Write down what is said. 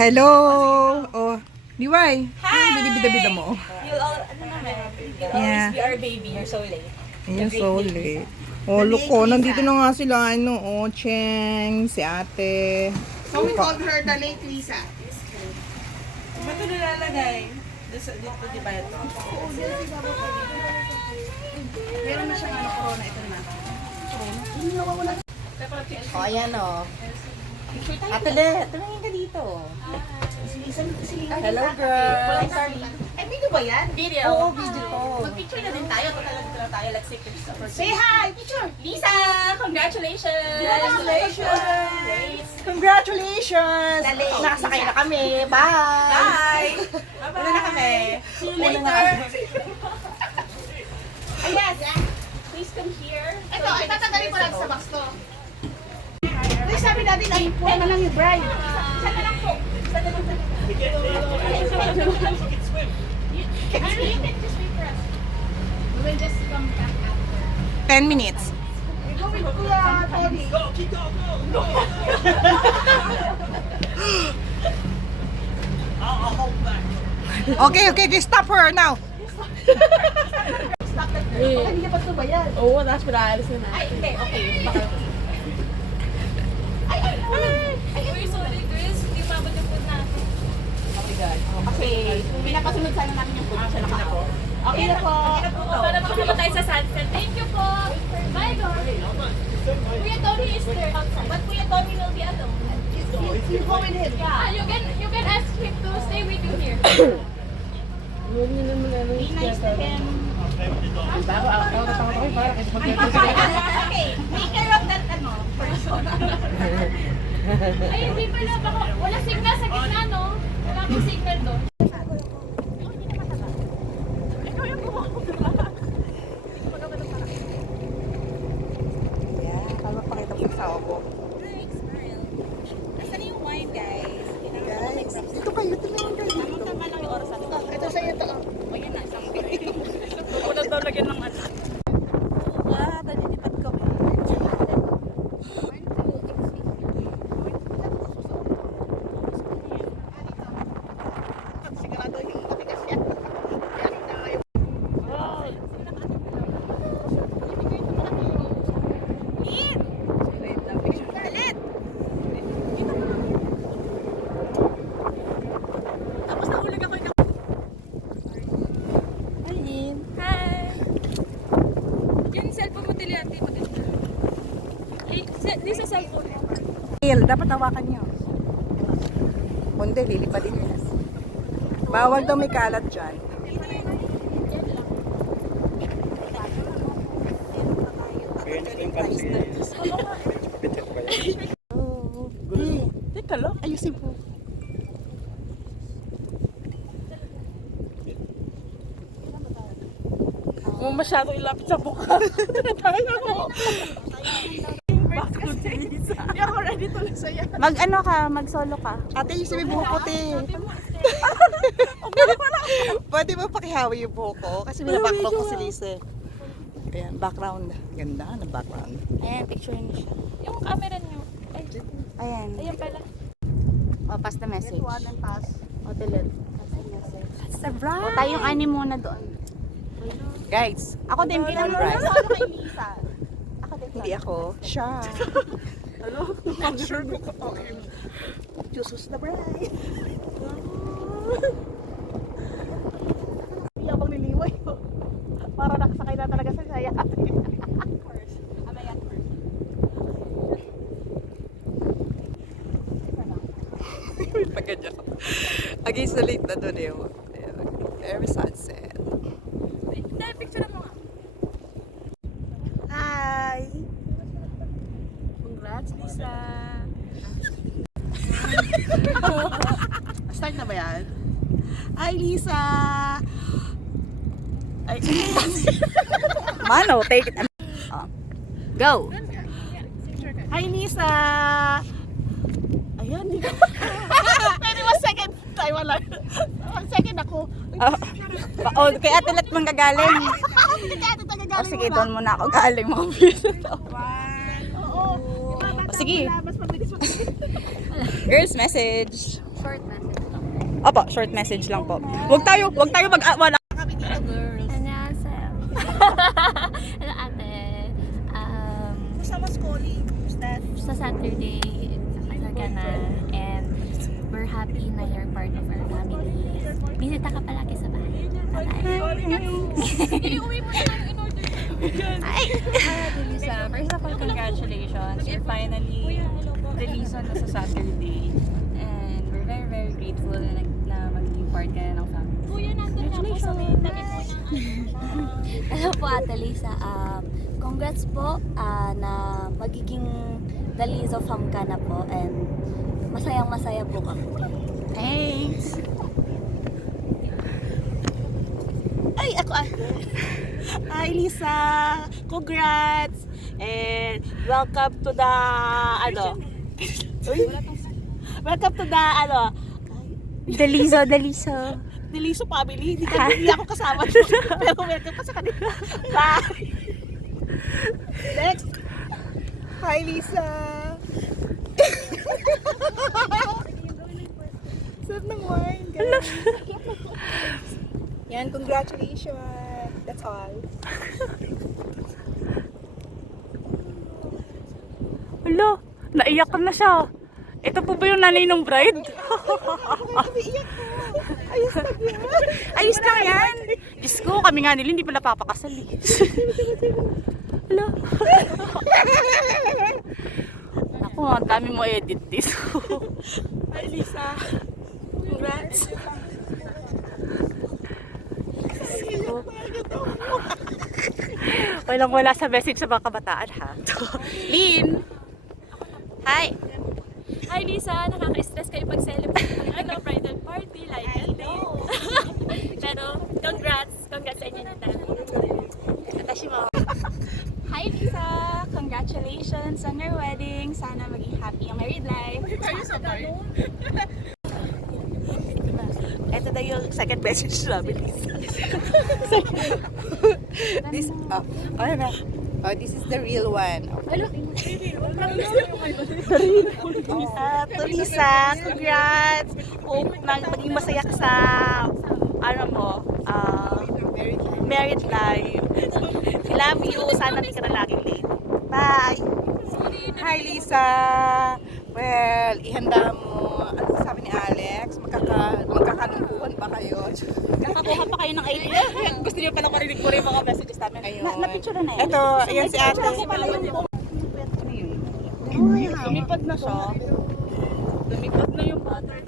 Hello! Oh, Diway. Hi! Bida-bida mo. You all, ano naman, you'll Yeah. always be our baby. You're so late. Ayun, so late. Oh, look ko. Nandito na nga sila, Cheng, si ate. So we called her the late Lisa. Ba't ito nilalagay? Dito, di ba ito? Meron na siyang corona. Ito na. O, ayan o. Ate Le, tumingin ka dito. Hello, girl. Ay, video ba yan? Video. Oo, video to. Mag-picture na din tayo. Talaga na tayo. Like, secret Say hi, picture. Lisa! Congratulations! Congratulations! Congratulations! Dali. Nakasakay na kami. Bye! Bye! Una na kami. See you later! Ay, yes! Please come here. Ito, ay tatanggalin ko lang sa box to. Ay, sabi natin, ay po na lang yung bride. Isa na lang po. Isa na lang. You can just wait for us. We will just come back after. 10 minutes. Go with Kuya Tony. Go, keep go, go! I'll hold back. Okay, stop her now. Stop that. Baka hindi niya pa ito ba yan? Oo, tapos pinaalis na na. Ay, hindi. Okay. Baka. Ay, we're sorry, Chris. Hindi pa abot yung food natin. Okay, God. Kasi pinapasunod sana namin yung food. Siya naka-ako. Okay na po. Para makasama tayo sa sunset. Thank you po. Bye, guys. Kuya Tony is there outside. But Kuya Tony will be alone. You go with him. Yeah, you can ask him to stay with you here. Be nice to him. Okay, take care of that person. Ay, hindi pala. Baka wala signal sa gitna, no? Wala pong signal doon. Yeah, tama pakita mo sa ako. Nasaan yung wine, guys? Guys, dito kayo, tumingin kayo dito. Tama lang yung oras natin. Ito sa'yo to. O yan na, isang Una daw lagyan ng ano. Nalilipat kami. Sigurado yung matigas yan. Tapos nahulag ako ikaw. Ayun. Hi! Yung cellphone mo, Tili, ate. Maganda. Di sa cellphone mo. Dapat hawakan niyo. Kundi, lilipad din yun. Bawal daw may kalat dyan. Teka lang, ayusin po. Huwag masyado ilapit sa buka. Tayo mo. Hindi ako ready tuloy sa'yo. Mag-ano ka? Mag-solo ka? Ate, yung may buhok puti. Pwede ba pakihawi yung buhok ko? Kasi binabackground ko si Lise. Ayan, background. Ganda ng background. Ayan, picture niyo siya. Yung camera niyo. Ay, Ayan. ayun pala. O, pass the message. O, tilit. That's the bride. O, tayong ani muna doon. Guys, Ako din, Bride. Solo kay Lisa. Ako din. hindi ako. Siya. I'm sure ko pa. Jesus the bride. Yabang niliway ko. Para nakasakay na talaga sa saya. Pagkanya ko. Against the late na doon eh. Every sunset. Hindi, picture mo nga. Hi! Congrats, Lisa. Start na ba yan? Hi, Lisa! Ay, Mano, take it. Go! Hi, Lisa! Ayan, hindi ko. Pwede mo second. Tayo wala. Second ako. Kay Ate Let manggagaling. Hindi ka ito tagagaling Sige, doon muna ako galing mga video to. Oo. Sige. Mas mabilis. Girls message. Short message lang. Opo, short message lang po. Wag tayo wala. Annyeonghaseyo. Hello, ate. Kasama schooling. Who's that? Sa Saturday, kasal ka na. And we're happy na you're part of our family. Bisita ka palagi sa bahay. Iuwi mo na lang in order. Lisa, first of all, congratulations. You're finally released on sa Saturday. And we're very, very grateful na magiging part ka na ng family. Hello po, Ate Lisa. Congrats po na magiging the Liza fam ka na po. And masayang-masaya po kami. Thanks. Ay, ako. Hi, Lisa. Congrats. And welcome to the, welcome to the, Delizo. Deliso family. Hindi ako kasama doon. Pero welcome ka sa kanila. Bye. Next. Hi, Lisa. Sarap ng wine, guys. Yan, congratulations. That's all. Hala, naiyak na siya. Ito po ba yung nanay ng bride? Ayos lang yan. Diyos ko, kami nga nila hindi pala papakasal eh. Hala. Ako, ang dami mo edit this. Hi, Lisa. Congrats. Walang wala sa message sa mga kabataan ha. Lynn! Hi! Hi, Lisa. Nakaka-stress kayo pag-celebrate ng bridal party. Like, pero, congrats. Congrats sa inyo na tayo. Atashi mo. Hi, Lisa. Congratulations on your wedding. Sana maging happy ang married life. Ito na yung second message namin, Lisa. This, this is the real one. To Lisa, congrats. Hope maging masaya ka sa, married life. I love you. Sana di ka na laging late. Bye. Hi Lisa! Well, ihanda mo. Ano sabi ni Alex? Magkakalungkuhan ba kayo? Kakakuha pa kayo ng idea. Gusto niyo pala marinig ko rin mga messages namin. Ayun. Na-picture na yan. Ito, ayan si ate. Lumipad na siya. Lumipad na yung butter.